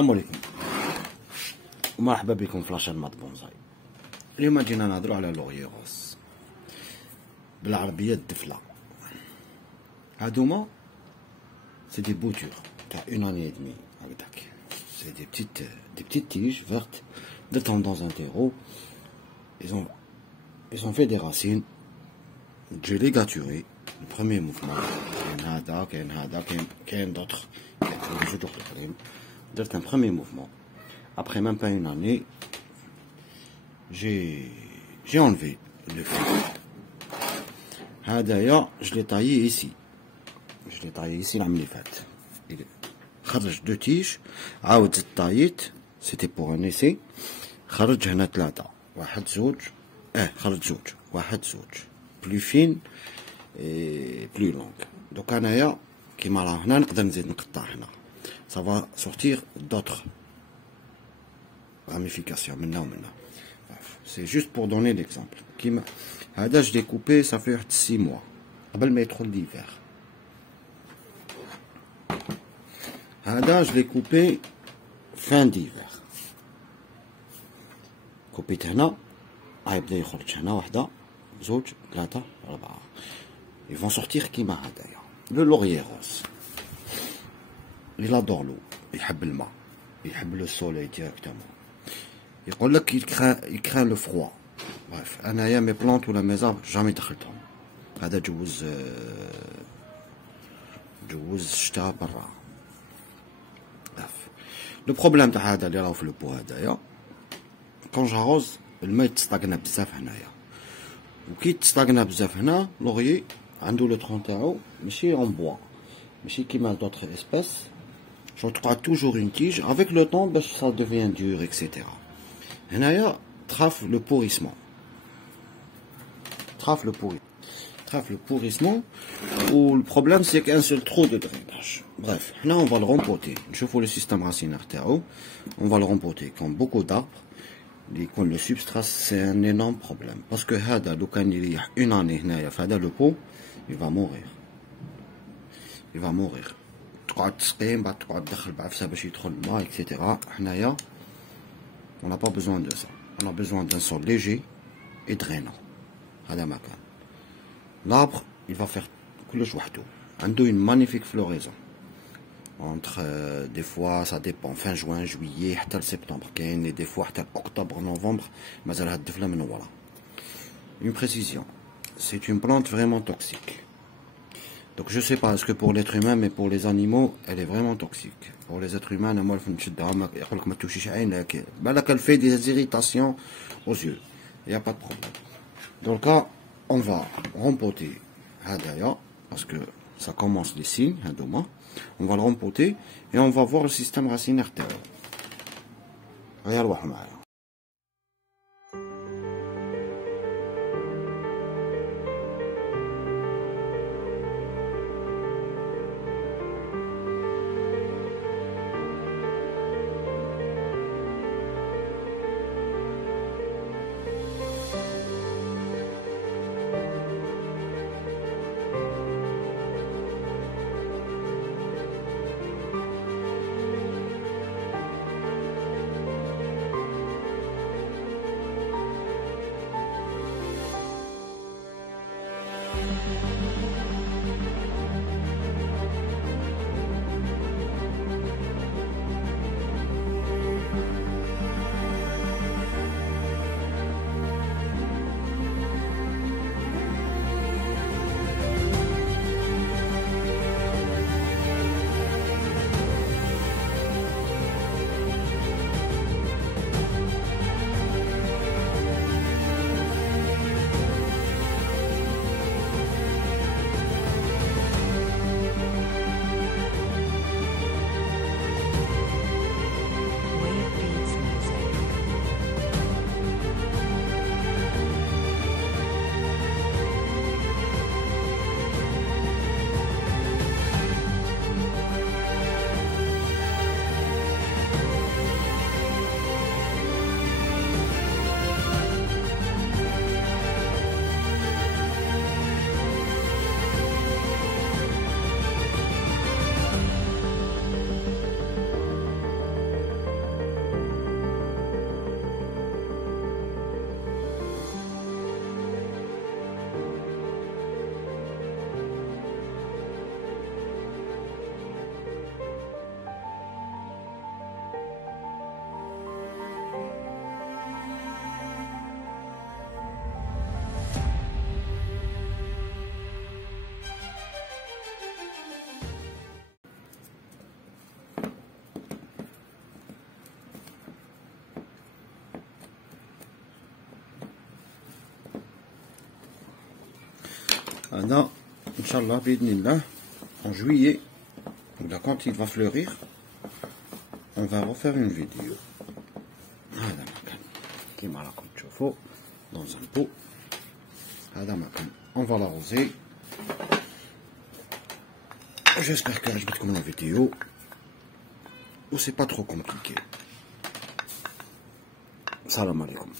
السلام عليكم ومرحبا بكم في لاشين مات بونزاي. اليوم جينا نهضروا على لوغيغوس بالعربيه الدفله. هادوما سي دي بوتور تاع اون اني اي دمي هكداك، سي دي بتيت تيج فيرت درتهم دون ان تيرو. ils ont fait des racines. J'ai ligaturé le premier mouvement. كاين d'autres درت un premier mouvement. Après même pas une année, j'ai enlevé le fil. هدايا je l'ai taillé ici. Je l'ai taillé ici العام اللي فات. خرج دو تيج، عاود زدت طايت، c'était pour un essai. خرج هنا ثلاثة، واحد زوج، خرج زوج، واحد زوج، plus fine et plus longue. دوك انايا كيما راه هنا نقدر نزيد نقطع هنا. Ça va sortir d'autres ramifications منا ومنا. C'est juste pour donner l'exemple. كيما هذا je l'ai coupé ça fait 6 mois قبل ما يدخل l'hiver. هذا je l'ai coupé fin d'hiver. كوبيت هنا يبدا يخرج هنا واحدة زوج ثلاثة أربعة. Ils vont sortir كيما هدايا. Le laurier rose il adore l'eau، يحب الماء، يحب le soleil directement. يقول لك il craint le froid. Bref انايا مي بلانت ولا مي زارب جامي دخلتهم. هذا جوز شتا برا. لو بروبليم تاع هذا اللي راهو في البو هدايا كون جاروز الماء يتستاغنا بزاف هنايا، وكي تستاغنا بزاف هنا لوغيي عنده لو ترون تاعو ماشي اون بوا، ماشي كيما دوطخ اسبيس جو تقعد توجور اون تيج افيك لو طون باش سا ديفيان دور اكسيتيرا. هنايا تخاف لو بوريسمون، تخاف لو pourrissement ou le problème c'est qu'un seul trou de drainage. Bref, là on va le rempoter. Je vois le système racinaire terreau. On va le rempoter comme beaucoup d'arbres. Le substrat c'est un énorme problème parce que هذا لو كان يريح une année هنايا في هذا لو بو il va mourir. Il va mourir. تقعد تسقيم بعد تقعد تدخل بعفسه باش يدخل الماء etc. هنايا on n'a pas besoin de ça. On a besoin d'un sol léger et drainant. هذا ما كان. L'arbre, il va faire كلش وحده. عنده une magnifique floraison. Entre des fois ça dépend fin juin juillet حتى septembre كاين des fois حتى octobre novembre مازال هاد الدفله من ورا. Une précision, c'est une plante vraiment toxique. Donc je sais pas est-ce que pour l'être humain mais pour les animaux elle est vraiment toxique. Pour les êtres humains انا موالف نشدها يقول لك ما توشيش عينك بالك elle fait des irritations aux yeux. Il y a pas de problème. Dans le cas on va rempoter هدايا parce que ça commence les signes هادوما. On va le rempoter et on va voir le système racinaire تاعو. هيا روحوا معايا. هذا ان شاء الله باذن الله en juillet, quand il va fleurir, on va refaire une vidéo. هذا مكان كيما راكم تشوفوا dans un pot. هذا مكان on va l'arroser. J'espère que عجبتكم la vidéo ou c'est pas trop compliqué. Salam alaikum.